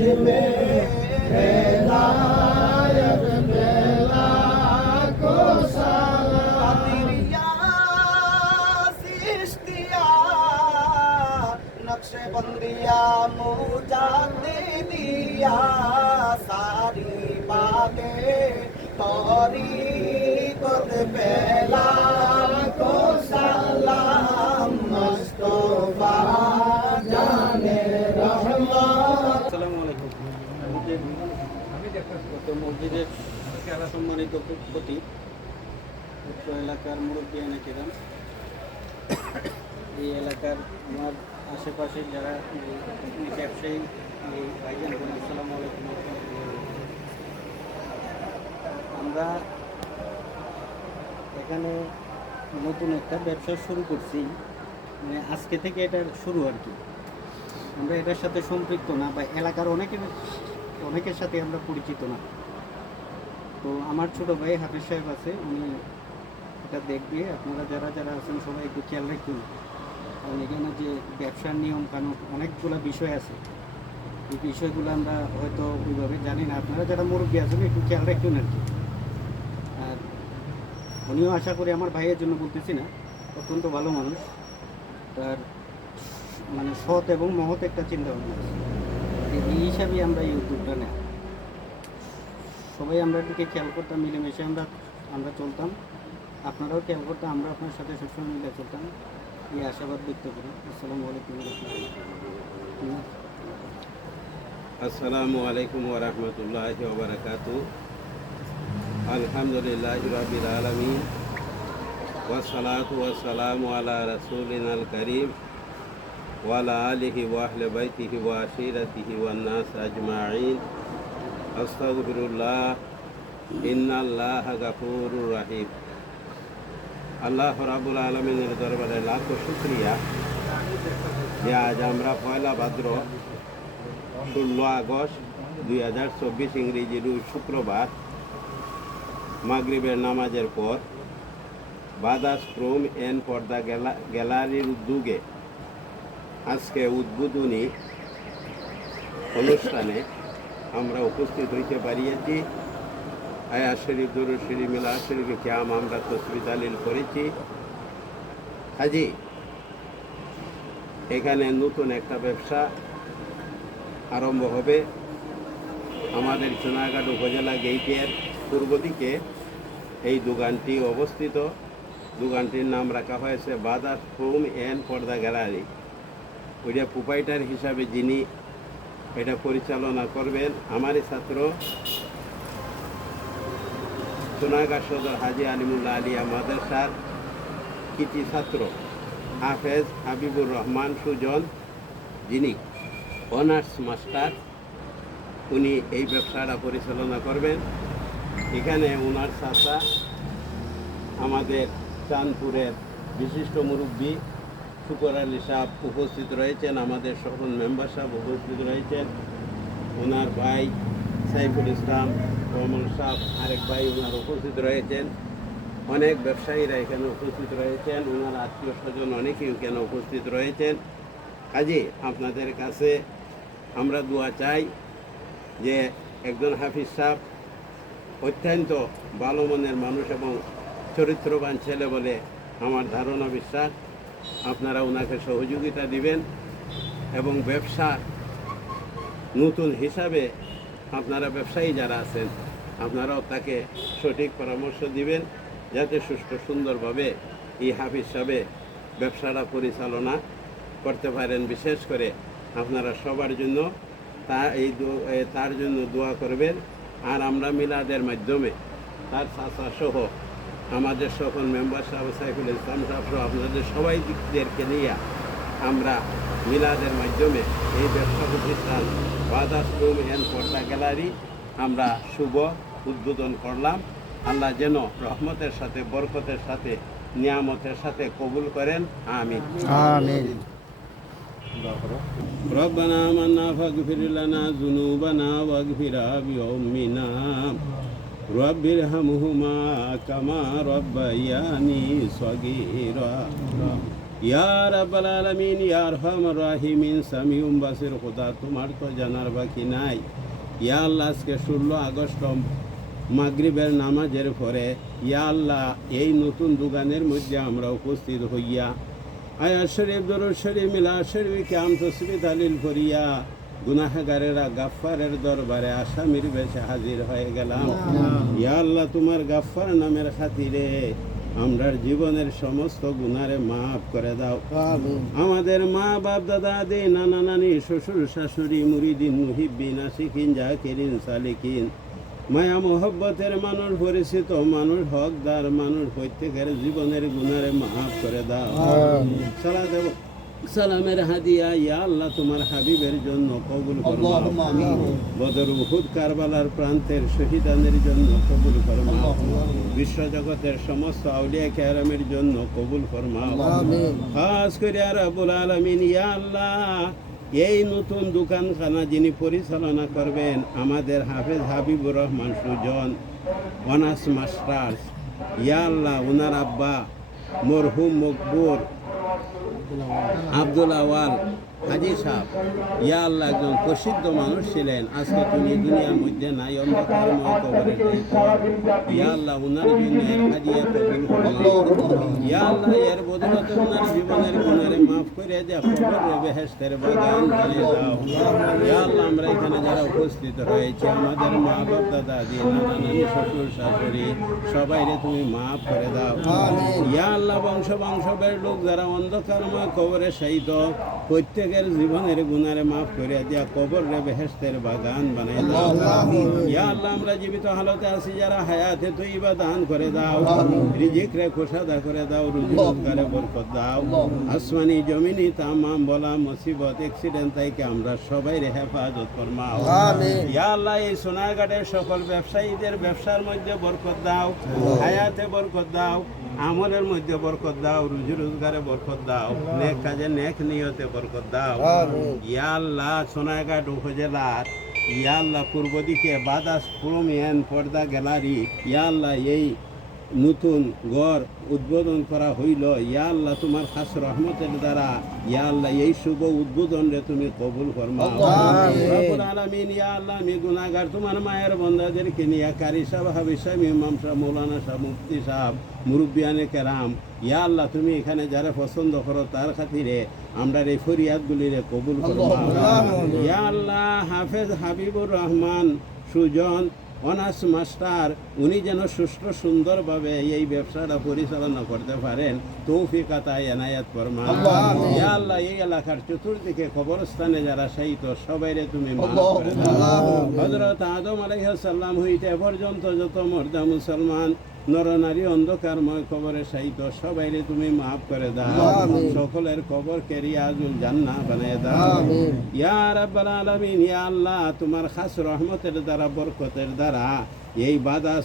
में नायक बेला को साला सिस्तिया नक्शबंदिया मुजाद्दिदिया सारी बातें तोरी खुद बेला को सलाम मुस्तफा जाने रहमत। আসসালামু আলাইকুম। মসজিদের সম্মানিত প্রতি উত্তর এলাকার মুরব্বী কেরাম, এই এলাকার আমার আশেপাশে যারা ব্যবসায়ী ভাইজান, আসসালামু আলাইকুম। আমরা এখানে নতুন একটা ব্যবসা শুরু করছি, মানে আজকে থেকে এটা শুরু আর কি। আমরা এটার সাথে সম্পৃক্ত না, বা এলাকার অনেকের সাথে আমরা পরিচিত না। তো আমার ছোট ভাই হাফিজ সাহেব আছে, উনি এটা দেখবে। আপনারা যারা যারা আছেন সবাই একটু খেয়াল রাখুন, কারণ এখানে যে ব্যবসার নিয়ম কানুন অনেকগুলো বিষয় আছে, এই বিষয়গুলো আমরা হয়তো ওইভাবে জানি না। আপনারা যারা মুরব্বী আছেন একটু খেয়াল রাখুন আর কি। আর উনিও আশা করি, আমার ভাইয়ের জন্য বলতেছি না, অত্যন্ত ভালো মানুষ, তার মানে সৎ এবং মহৎ একটা চিন্তা ভাবনা আছে। এই হিসাবেই আমরা এই উদ্যোগটা নেই। সবাই আমরা দিকে খেয়াল করতাম, মিলেমিশে আমরা চলতাম। আপনারাও খেয়াল করতাম, আমরা আপনার সাথে সবসময় মিলে চলতাম। এই আশাবাদ ব্যক্ত করি। আসসালামু আলাইকুম। আসসালামু আলাইকুম ওয়া রাহমাতুল্লাহি ওয়া বারাকাতুহু। আলহামদুলিল্লাহি রাব্বিল আলামিন ওয়া সালাতু ওয়া সালামু আলা রাসূলিনাল কারীম ওয়া আলা আলিহি ওয়া আহলি বাইতিহি ওয়া আশিরাতিহি ওয়ান নাস আজমাইন। আস্তাগফিরুল্লাহ, ইন্নাল্লাহা গাফুরুর রহিম। আল্লাহ রাব্বুল আলামিনের দরবারে লাখো শুকরিয়া যে আজ আমরা পয়লা ভাদ্র 16 আগস্ট 2024 ইংরেজি রোজ শুক্রবার মাগরিবের নামাজের পর বাদাস ক্রোম এন পর্দা গ্যালারির উদ্যোগে আজকে উদ্বোধনী অনুষ্ঠানে আমরা উপস্থিত হইতে পারিয়েছি। আয়াত শরীফ, দুরূদ শরীফ, মিলাদ শরীফে কিয়াম আমরা তসবিহ তাহলিল করেছি। হাজি এখানে নতুন একটা ব্যবসা আরম্ভ হবে। আমাদের সোনারঘাট উপজেলা গেইটের পূর্ব দিকে এই দোকানটি অবস্থিত। দোকানটির নাম রাখা হয়েছে বাদাস ক্রোম এন পর্দা গ্যালারি। ওইটা প্রোপাইটার হিসাবে যিনি এটা পরিচালনা করবেন, আমারই ছাত্র সোনারঘাট সদর হাজি আলিমুল্লাহ আলিয়া মাদ্রাসার কৃতি ছাত্র হাফেজ হাবিবুর রহমান সুজন, যিনি অনার্স মাস্টার, উনি এই ব্যবসাটা পরিচালনা করবেন। এখানে ওনার চাচা আমাদের চাঁদপুরের বিশিষ্ট মুরব্বী শুকর আলী সাহেব উপস্থিত রয়েছেন, আমাদের সকল মেম্বার সাহেব উপস্থিত রয়েছেন, ওনার ভাই সাইফুল ইসলাম কমল সাহেব আরেক ভাই ওনার উপস্থিত রয়েছেন, অনেক ব্যবসায়ীরা এখানে উপস্থিত রয়েছেন, ওনার আত্মীয় স্বজন অনেকেই এখানে উপস্থিত রয়েছেন। কাজে আপনাদের কাছে আমরা দোয়া চাই যে একজন হাফিজ সাহেব অত্যন্ত ভালো মনের মানুষ এবং চরিত্রবান ছেলে বলে আমার ধারণা, বিশ্বাস। আপনারা ওনাকে সহযোগিতা দিবেন এবং ব্যবসা নতুন হিসাবে আপনারা ব্যবসায়ী যারা আছেন আপনারাও তাকে সঠিক পরামর্শ দিবেন, যাতে সুষ্ঠু সুন্দরভাবে এই হাফিজ সাহেবে ব্যবসাটা পরিচালনা করতে পারেন। বিশেষ করে আপনারা সবার জন্য তার জন্য দোয়া করবেন। আর আমরা মিলাদের মাধ্যমে তার চাচা সহ আমাদের সকল মেম্বার সাহেব সাইফুল ইসলাম সাহেব সহ আপনাদের সবাই দিকদেরকে নিয়ে আমরা মিলাদের মাধ্যমে এই ব্যবসা প্রতিষ্ঠান বাদাস ক্রোম এন পর্দা গ্যালারি আমরা শুভ উদ্বোধন করলাম। আল্লাহ যেন রহমতের সাথে, বরকতের সাথে, নিয়ামতের সাথে কবুল করেন। আমিন আমিন। ربنا آمنا فاغفر لنا ذنوبنا واغفر بأمنا رب ارحمهما كما ربياني صغيرا ইয়া রাব্বাল আলামিন ইয়া আরহামার রাহিমিন সামিউম বাসির খোদা, তোমার তো জানার বাকি নাই। ইয়া আল্লাহ, আজকে 16 আগস্ট মাগরিবের নামাজের পরে ইয়া আল্লাহ এই নতুন দোকানের মধ্যে আমরা উপস্থিত হইয়া আয়াত শরীফ, দরুদ শরীফ, মিলাদ শরীফ, কিয়াম তাসবিহ তাহলিল করিয়া গুনাহগারেরা গাফফারের দরবারে আসামির বেশে হাজির হয়ে গেলাম। ইয়া আল্লাহ, তোমার গাফফার নামের খাতিরে আমরার জীবনের সমস্ত গুনারে মাফ করে দাও। আমাদের মা বাপ দাদা দাদি নানা নানি শ্বশুর শাশুড়ি মুরিদিন মুহিব্বিন আশিকিন জাকিরিন সালিকিন মায়া মোহব্বতের মানুষ, পরিচিত মানুষ, হকদার মানুষ, প্রত্যেকের জীবনের গুনারে মাফ করে দাও। সালামের হাদিয়া ইয়া আল্লাহ তোমার হাবিবের জন্য কবুল ফরমাও। বদর, উহুদ, কারবালার প্রান্তের শহীদানের জন্য কবুল ফরমাও। বিশ্বজগতের সমস্ত আউলিয়া কেরামের জন্য কবুল ফরমাও। খাস করে রাব্বুল আলামিন ইয়া আল্লাহ এই নতুন দোকানখানা যিনি পরিচালনা করবেন আমাদের হাফেজ হাবিবুর রহমান সুজন, অনার্স মাস্টার্স, ইয়া আল্লাহ ওনার আব্বা মরহুম মকবুর আব্দুল আওয়াল হাজি সাহেব, ইয়া আল্লাহ একজন প্রসিদ্ধ মানুষ ছিলেন। আজকে তুমি দুনিয়ার মধ্যে নাই, অন্ধকারময় কবরে ইয়া আল্লাহ ওনার জন্য হাজিয়া কবুল ফরমাও। ইয়া আল্লাহ এর বদৌলতে ওনার জীবনের গুনারে মাফ করে দেয়া, কবরে বেহেশতের বাগান বানিয়ে দাও। ইয়া আল্লাহ আমরা এখানে যারা উপস্থিত রয়েছে আমাদের মা বাপ দাদা দাদি নানা নানি শ্বশুর শাশুড়ি সবাইরে তুমি মাফ করে দাও। ইয়া আল্লাহ বংশের লোক যারা অন্ধকারময় কবরে শায়িত, প্রত্যেকের জীবনের গুনারে মাফ করে দিয়া কবরে বেহেশতের বাগান বানাই দাও। ইয়া আল্লাহ আমরা জীবিত হালতে আছি যারা হায়াতে তৈবা দান করে দাও, রিজিক রে কোষাদা করে দাও, রুজি রোজগারে বরকত দাও। আসমানি জমিনি তামাম বলা মুসিবত অ্যাক্সিডেন্ট থেকে আমরা সবাই রে হেফাজত ফরমাও। ইয়া আল্লাহ এই সোনারঘাটের সকল ব্যবসায়ীদের ব্যবসার মধ্যে বরকত দাও, হায়াতে বরকত দাও, আমলের মধ্যে বরকত দাও, রুজি রোজগারে বরকত দাও, নেক কাজে নেক নিয়তে বরকত দাও। ইয়া আল্লাহ সোনারঘাট উপজেলার ইয়া আল্লাহ পূর্ব দিকে বাদাস প্রোমিয়ান পর্দা গ্যালারি ইয়া আল্লাহ এই নতুন ঘর উদ্বোধন করা হইল। ইয়া আল্লাহ তোমার খাস রহমতের দ্বারা ইয়া আল্লাহ এই শুভ উদ্বোধন রে তুমি কবুল ফরমাও। রব্বুল আলামিন ইয়া আল্লাহ আমি গুনাহগার তোমার মায়ের বান্দাদেরকে নিয়ে কারি সাহেব, হাবিব সাহেব, ইমাম সাহেব, মৌলানা সাহেব, মুফতি সাহেব, মুরব্বিয়ানে কেরাম, ইয়া আল্লাহ তুমি এখানে যারা পছন্দ করো তার খাতিরে আমরা এই ফরিয়াদগুলিরে কবুল ফরমাও। ইয়া আল্লাহ হাফেজ হাবিবুর রহমান সুজন অনার্স মাস্টার উনি যেন সুষ্ঠু সুন্দরভাবে এই ব্যবসাটা পরিচালনা করতে পারেন, তৌফিক আতা এনায়েত ফরমাও। ইয়া আল্লাহ এই এলাকার চতুর্দিকে কবরস্থানে যারা শায়িত সবাইরে তুমি মাফ করে দাও। হযরত আদম আলাইহিস সালাম হইতে পর্যন্ত যত মর্দা মুসলমান নরনারী অন্ধকারময় কবরে শায়িত সবাইরে তুমি মাফ করে দাও। সকলের কবরকে রিয়াজুল জান্নাহ বানিয়ে দাও। ইয়া রাব্বাল আলামিন ইয়া আল্লাহ তোমার খাস রহমতের দ্বারা বরকতের দ্বারা এই বাদাস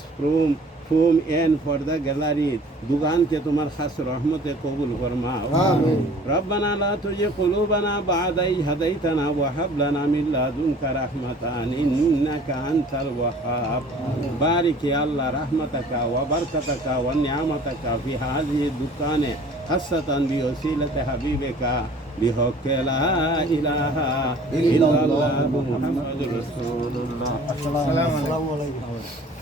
ফুম এন পর্দা গ্যালারির দোকানকে তোমার খাস রহমতে কবুল ফরমাও। রব্বানা লা তুজি কুলুবানা বা'দা ইয হাদাইতানা ওয়া হাব লানা মিন লাদুনকা রাহমাতান ইন্নাকা আনতাল ওয়াহ্হাব। বারিক ইয়া আল্লাহ রাহমাতাকা ওয়া বারাকাতাকা ওয়া নি'মাতাকা ফি হাযিহি দুকানে খাসসাতান বিওসিলাতি হাবিবিকা বিহক লা ইলাহা ইল্লাল্লাহু মুহাম্মাদুর রাসূলুল্লাহ। আসসালামু আলাইকুম।